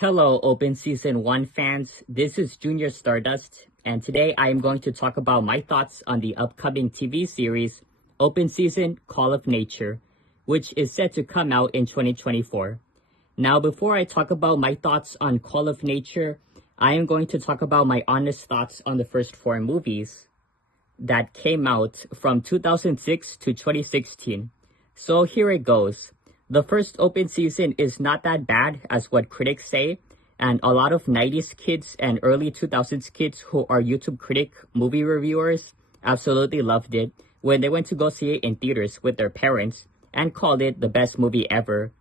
Hello, Open Season 1 fans. This is Junior Stardust, and today I am going to talk about my thoughts on the upcoming TV series Open Season Call of Nature, which is set to come out in 2024. Now, before I talk about my thoughts on Call of Nature, I am going to talk about my honest thoughts on the first four movies that came out from 2006 to 2016. So here it goes. The first Open Season is not that bad as what critics say, and a lot of 90s kids and early 2000s kids who are YouTube critic movie reviewers absolutely loved it when they went to go see it in theaters with their parents and called it the best movie ever.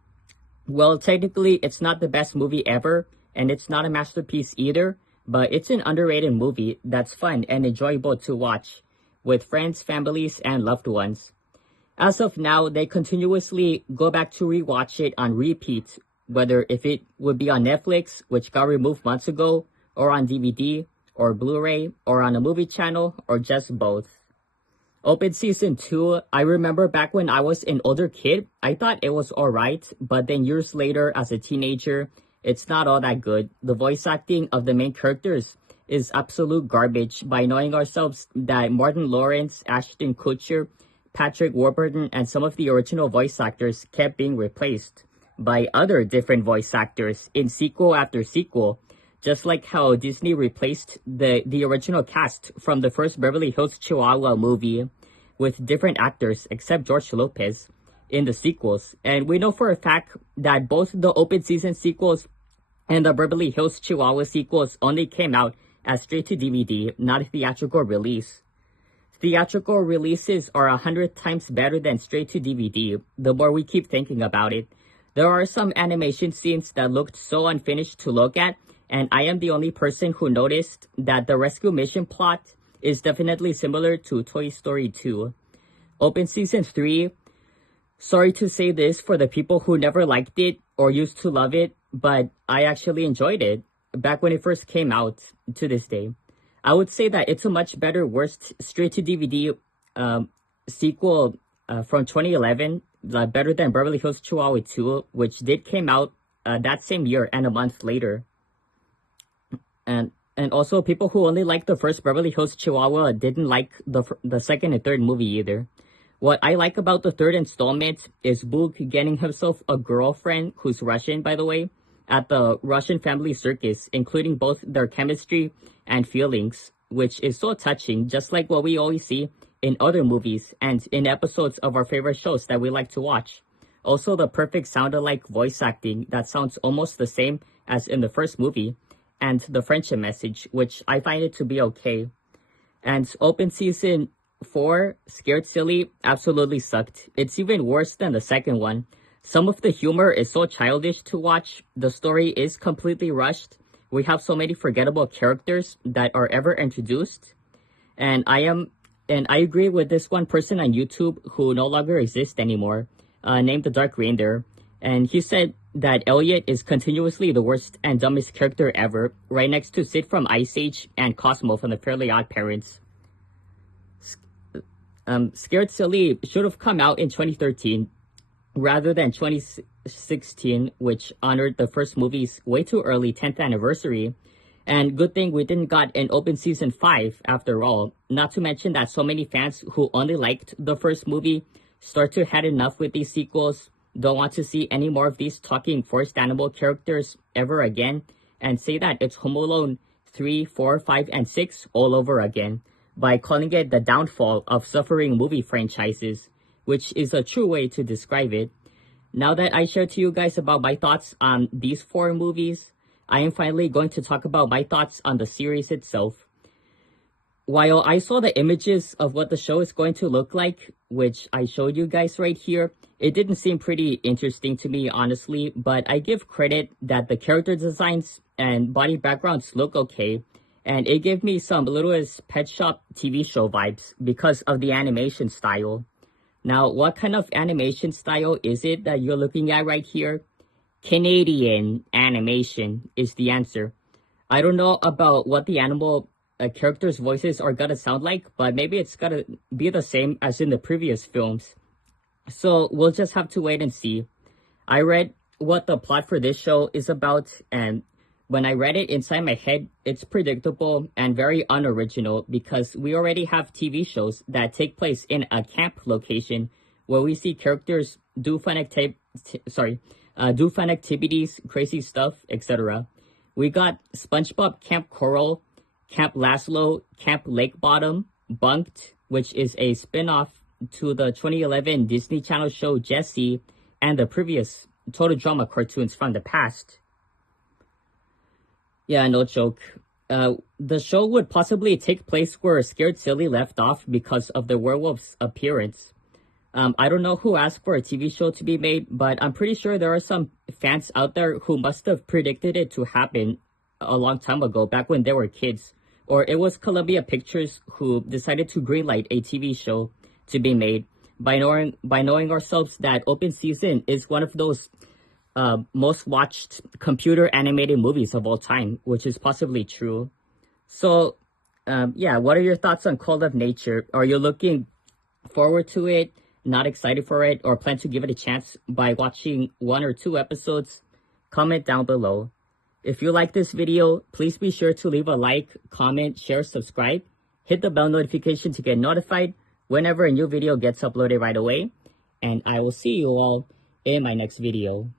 Well, technically, it's not the best movie ever, and it's not a masterpiece either, but it's an underrated movie that's fun and enjoyable to watch with friends, families, and loved ones. As of now, they continuously go back to rewatch it on repeat, whether if it would be on Netflix, which got removed months ago, or on DVD, or Blu-ray, or on a movie channel, or just both. Open Season 2, I remember back when I was an older kid, I thought it was alright, but then years later as a teenager, it's not all that good. The voice acting of the main characters is absolute garbage by knowing ourselves that Martin Lawrence, Ashton Kutcher, Patrick Warburton, and some of the original voice actors kept being replaced by other different voice actors in sequel after sequel, just like how Disney replaced the original cast from the first Beverly Hills Chihuahua movie with different actors except George Lopez in the sequels. And we know for a fact that both the Open Season sequels and the Beverly Hills Chihuahua sequels only came out as straight-to-DVD, not a theatrical release. Theatrical releases are 100 times better than straight-to-DVD, the more we keep thinking about it. There are some animation scenes that looked so unfinished to look at, and I am the only person who noticed that the rescue mission plot is definitely similar to Toy Story 2. Open Season 3, sorry to say this for the people who never liked it or used to love it, but I actually enjoyed it back when it first came out to this day. I would say that it's a much better, worst straight-to-DVD sequel from 2011, better than Beverly Hills Chihuahua 2, which did came out that same year and a month later. And also, people who only liked the first Beverly Hills Chihuahua didn't like the second and third movie either. What I like about the third installment is Boog getting himself a girlfriend who's Russian, by the way, at the Russian family circus, including both their chemistry and feelings, which is so touching, just like what we always see in other movies and in episodes of our favorite shows that we like to watch. Also, the perfect sound-alike voice acting that sounds almost the same as in the first movie, and the friendship message, which I find it to be okay. And Open Season 4, Scared Silly, absolutely sucked. It's even worse than the second one. Some of the humor is so childish to watch. The story is completely rushed. We have so many forgettable characters that are ever introduced. And I agree with this one person on YouTube who no longer exists anymore, named the Dark Reindeer. And he said that Elliot is continuously the worst and dumbest character ever, right next to Sid from Ice Age and Cosmo from the Fairly Odd Parents. Scared Silly should have come out in 2013 rather than 2016, which honored the first movie's way too early 10th anniversary. And good thing we didn't got an Open Season 5 after all. Not to mention that so many fans who only liked the first movie start to had enough with these sequels, don't want to see any more of these talking forest animal characters ever again, and say that it's Home Alone 3, 4, 5, and 6 all over again by calling it the downfall of suffering movie franchises, which is a true way to describe it. Now that I shared to you guys about my thoughts on these four movies, I am finally going to talk about my thoughts on the series itself. While I saw the images of what the show is going to look like, which I showed you guys right here, it didn't seem pretty interesting to me, honestly, but I give credit that the character designs and body backgrounds look okay, and it gave me some Littlest Pet Shop TV show vibes because of the animation style. Now, what kind of animation style is it that you're looking at right here? Canadian animation is the answer. I don't know about what the animal characters' voices are gonna sound like, but maybe it's gonna be the same as in the previous films. So we'll just have to wait and see. I read what the plot for this show is about, and when I read it inside my head, it's predictable and very unoriginal because we already have TV shows that take place in a camp location where we see characters do fun activities, crazy stuff, etc. We got SpongeBob Camp Coral, Camp Laszlo, Camp Lake Bottom, Bunked, which is a spin-off to the 2011 Disney Channel show Jessie, and the previous Total Drama cartoons from the past. Yeah, no joke. The show would possibly take place where Scared Silly left off because of the werewolf's appearance. I don't know who asked for a TV show to be made, but I'm pretty sure there are some fans out there who must have predicted it to happen a long time ago, back when they were kids. Or it was Columbia Pictures who decided to greenlight a TV show to be made by knowing ourselves that Open Season is one of those most watched computer animated movies of all time, which is possibly true. So, yeah, what are your thoughts on Call of Nature? Are you looking forward to it, not excited for it, or plan to give it a chance by watching 1 or 2 episodes? Comment down below. If you like this video, please be sure to leave a like, comment, share, subscribe. Hit the bell notification to get notified whenever a new video gets uploaded right away. And I will see you all in my next video.